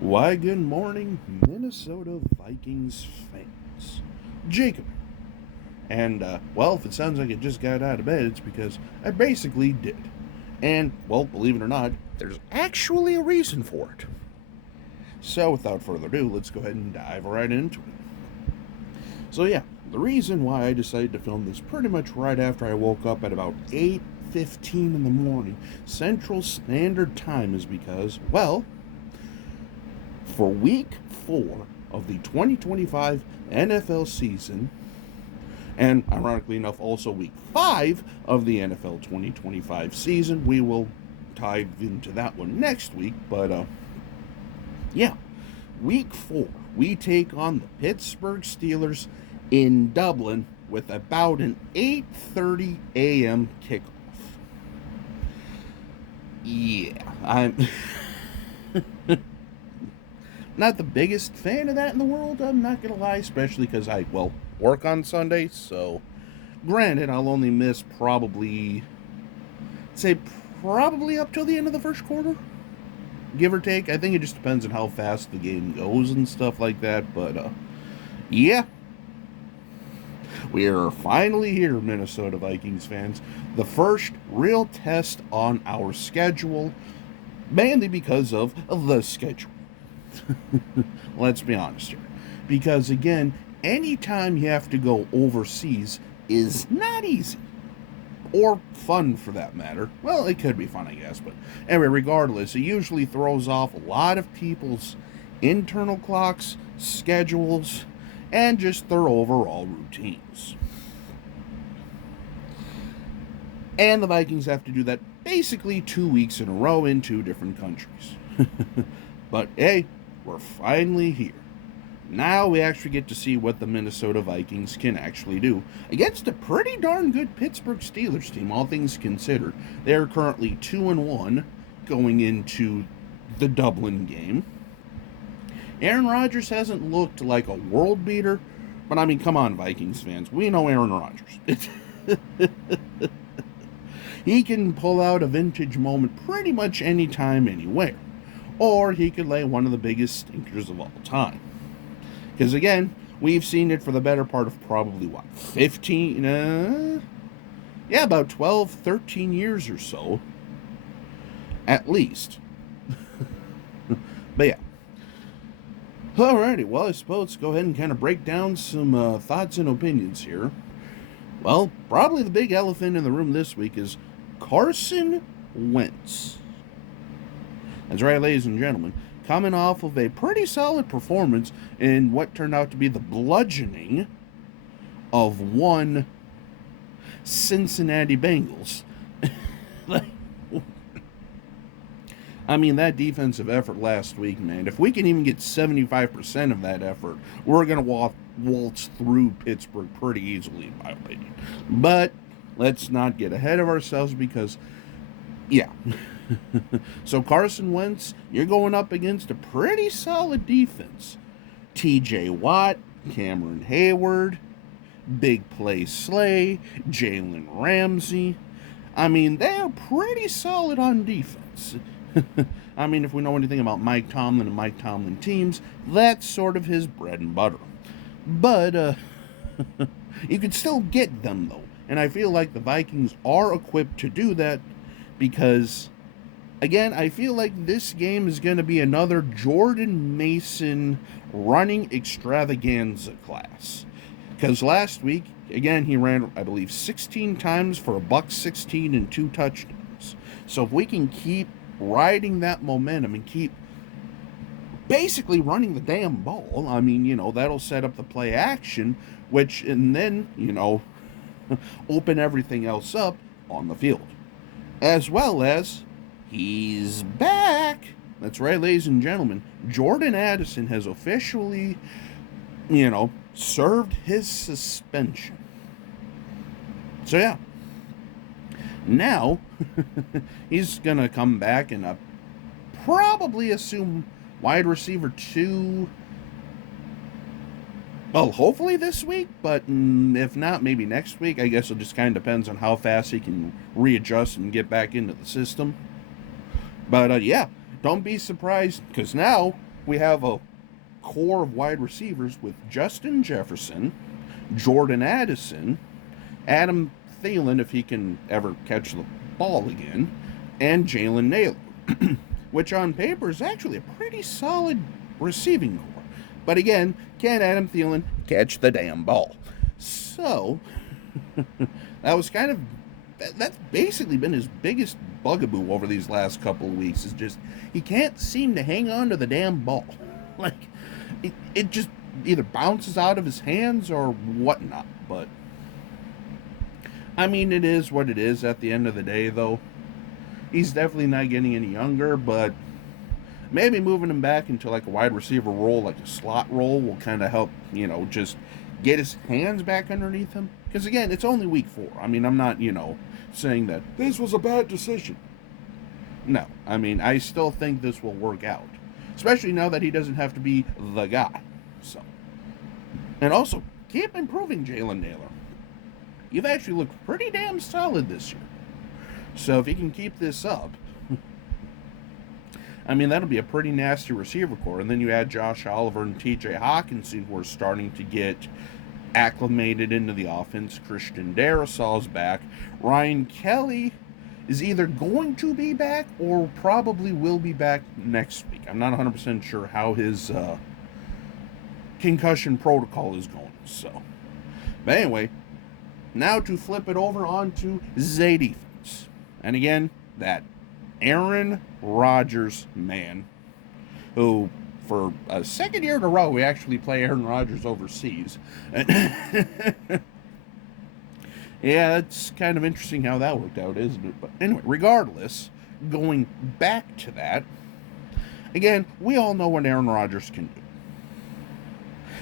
Why, good morning, Minnesota Vikings fans. Jacob. And, well, if it sounds like I just got out of bed, it's because I basically did. And, well, believe it or not, there's actually a reason for it. So, without further ado, let's go ahead and dive right into it. So, yeah, the reason why I decided to film this pretty much right after I woke up at about 8:15 in the morning Central Standard Time is because, well, for week 4 of the 2025 NFL season, and ironically enough, also week 5 of the NFL 2025 season. We will dive into that one next week, but yeah, week 4, we take on the Pittsburgh Steelers in Dublin with about an 8:30 a.m. kickoff. Yeah, I'm not the biggest fan of that in the world, I'm not going to lie, especially because I, well, work on Sundays, so granted, I'll only miss probably up till the end of the first quarter, give or take. I think it just depends on how fast the game goes and stuff like that, but yeah. We are finally here, Minnesota Vikings fans. The first real test on our schedule, mainly because of the schedule. Let's be honest here. Because again, anytime you have to go overseas is not easy. Or fun for that matter. Well, it could be fun, I guess. But anyway, regardless, it usually throws off a lot of people's internal clocks, schedules, and just their overall routines. And the Vikings have to do that basically 2 weeks in a row in 2 different countries. But hey, we're finally here. Now we actually get to see what the Minnesota Vikings can actually do against a pretty darn good Pittsburgh Steelers team, all things considered. They're currently 2-1 going into the Dublin game. Aaron Rodgers hasn't looked like a world beater, but I mean, come on, Vikings fans. We know Aaron Rodgers. He can pull out a vintage moment pretty much anytime, anywhere. Or he could lay one of the biggest stinkers of all time. Because again, we've seen it for the better part of probably, about 12, 13 years or so. At least. But yeah. Alrighty, well, I suppose let's go ahead and kind of break down some thoughts and opinions here. Well, probably the big elephant in the room this week is Carson Wentz. That's right, ladies and gentlemen. Coming off of a pretty solid performance in what turned out to be the bludgeoning of one Cincinnati Bengals. I mean, that defensive effort last week, man, if we can even get 75% of that effort, we're going to waltz through Pittsburgh pretty easily, in my opinion. But let's not get ahead of ourselves because, yeah. So Carson Wentz, you're going up against a pretty solid defense. TJ Watt, Cameron Hayward, Big Play Slay, Jalen Ramsey. I mean, they're pretty solid on defense. I mean, if we know anything about Mike Tomlin and Mike Tomlin teams, that's sort of his bread and butter. But you could still get them, though. And I feel like the Vikings are equipped to do that because, again, I feel like this game is going to be another Jordan Mason running extravaganza class. Because last week, again, he ran, I believe, 16 times for $116 and 2 touchdowns. So if we can keep riding that momentum and keep basically running the damn ball, I mean, that'll set up the play action, and then, open everything else up on the field. As well as, he's back. That's right, ladies and gentlemen. Jordan Addison has officially, served his suspension. So, yeah. Now, he's going to come back and probably assume wide receiver 2. Well, hopefully this week, but if not, maybe next week. I guess it just kind of depends on how fast he can readjust and get back into the system. But, yeah, don't be surprised, because now we have a core of wide receivers with Justin Jefferson, Jordan Addison, Adam Thielen, if he can ever catch the ball again, and Jalen Naylor, which on paper is actually a pretty solid receiving core. But again, can Adam Thielen catch the damn ball? So, that's basically been his biggest bugaboo over these last couple of weeks, is just he can't seem to hang on to the damn ball. Like, it just either bounces out of his hands or whatnot. But, I mean, it is what it is at the end of the day, though. He's definitely not getting any younger, but maybe moving him back into like a wide receiver role, like a slot role, will kind of help, just get his hands back underneath him. Because again, it's only week 4. I mean, I'm not, saying that this was a bad decision. No, I mean, I still think this will work out. Especially now that he doesn't have to be the guy. So, and also, keep improving, Jalen Naylor. You've actually looked pretty damn solid this year. So if you can keep this up, I mean, that'll be a pretty nasty receiver core. And then you add Josh Oliver and TJ Hawkinson, who are starting to get acclimated into the offense. Christian Darisaul's back. Ryan Kelly is either going to be back or probably will be back next week. I'm not 100% sure how his concussion protocol is going. So, but anyway, now to flip it over onto Zay defense. And again, that Aaron Rodgers man, who for a second year in a row we actually play Aaron Rodgers overseas. Yeah, it's kind of interesting how that worked out, isn't it? But anyway, regardless, going back to that, again, we all know what Aaron Rodgers can do.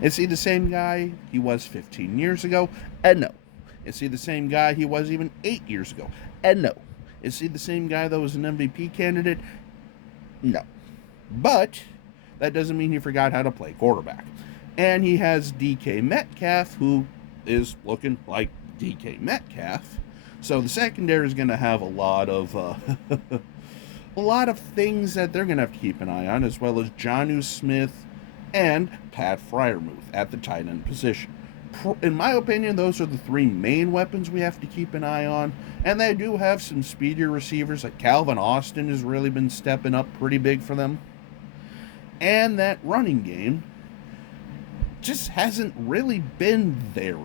Is he the same guy he was 15 years ago? And no. Is he the same guy he was even 8 years ago? And no. Is he the same guy that was an MVP candidate? No. But that doesn't mean he forgot how to play quarterback. And he has DK Metcalf, who is looking like DK Metcalf. So the secondary is going to have a lot of things that they're going to have to keep an eye on, as well as Jonnu Smith and Pat Freiermuth at the tight end position. In my opinion, those are the 3 main weapons we have to keep an eye on. And they do have some speedier receivers, like Calvin Austin has really been stepping up pretty big for them. And that running game just hasn't really been there.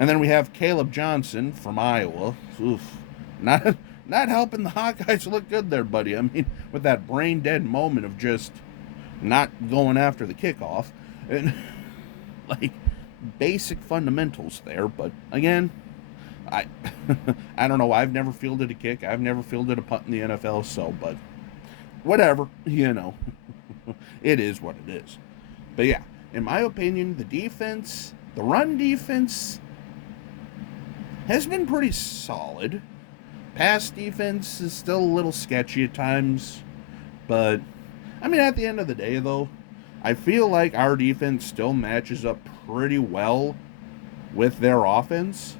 And then we have Caleb Johnson from Iowa. Oof. Not helping the Hawkeyes look good there, buddy. I mean, with that brain-dead moment of just not going after the kickoff. And, like, basic fundamentals there. But, again, I don't know. I've never fielded a kick. I've never fielded a punt in the NFL, so, but whatever, It is what it is. But, yeah, in my opinion, the defense, the run defense, has been pretty solid. Pass defense is still a little sketchy at times. But, I mean, at the end of the day, though, I feel like our defense still matches up pretty well with their offense.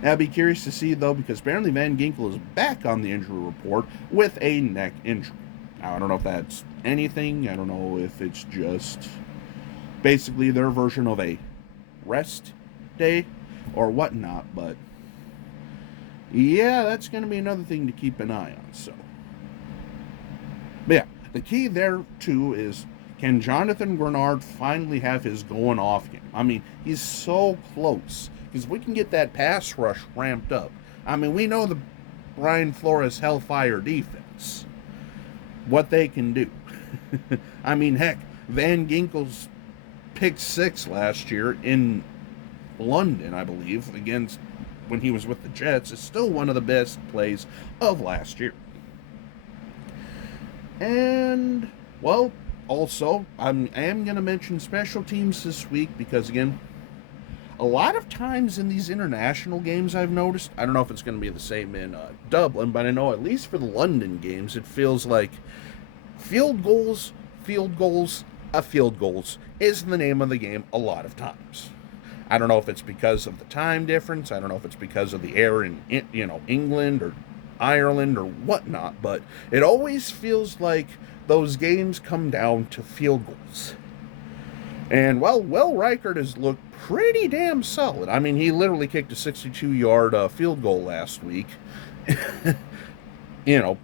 And I'll be curious to see, though, because apparently Van Ginkel is back on the injury report with a neck injury. Now, I don't know if that's anything. I don't know if it's just basically their version of a rest day or whatnot, but yeah, that's going to be another thing to keep an eye on. So, but yeah, the key there too is, can Jonathan Grenard finally have his going off game? I mean, he's so close, because if we can get that pass rush ramped up, I mean, we know the Brian Flores Hellfire defense, what they can do. I mean, heck, Van Ginkel's pick 6 last year in London, I believe, against when he was with the Jets, is still one of the best plays of last year. And, well, also, I am going to mention special teams this week because, again, a lot of times in these international games I've noticed, I don't know if it's going to be the same in Dublin, but I know at least for the London games, it feels like field goals is the name of the game a lot of times. I don't know if it's because of the time difference. I don't know if it's because of the air in England or Ireland or whatnot, but it always feels like those games come down to field goals. And, well, Will Reichert has looked pretty damn solid. I mean, he literally kicked a 62-yard field goal last week,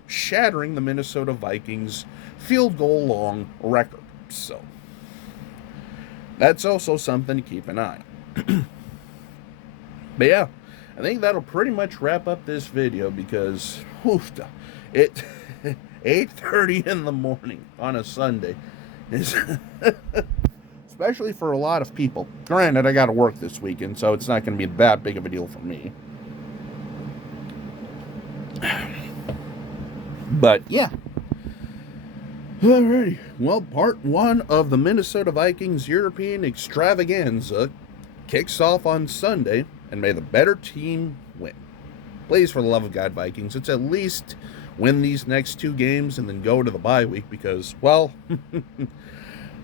shattering the Minnesota Vikings field goal long record. So, that's also something to keep an eye on. But yeah, I think that'll pretty much wrap up this video because, it 8:30 in the morning on a Sunday is especially for a lot of people. Granted, I got to work this weekend, so it's not going to be that big of a deal for me. But yeah. Alrighty. Well, part 1 of the Minnesota Vikings European Extravaganza kicks off on Sunday, and may the better team win. Please, for the love of God, Vikings, let's at least win these next 2 games and then go to the bye week because, well,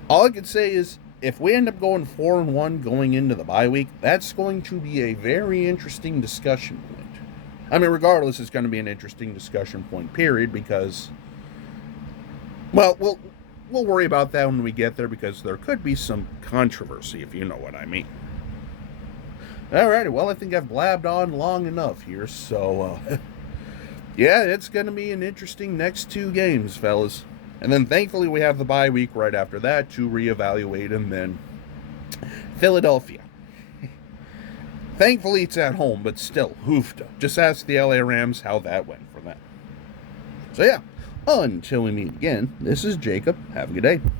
all I can say is if we end up going 4-1 going into the bye week, that's going to be a very interesting discussion point. I mean, regardless, it's going to be an interesting discussion point, period, because, well, we'll worry about that when we get there because there could be some controversy, if you know what I mean. Alrighty, well, I think I've blabbed on long enough here, so, yeah, it's going to be an interesting next 2 games, fellas. And then, thankfully, we have the bye week right after that to reevaluate, and then Philadelphia. Thankfully, it's at home, but still, hoofda. Just ask the LA Rams how that went for them. So, yeah, until we meet again, this is Jacob. Have a good day.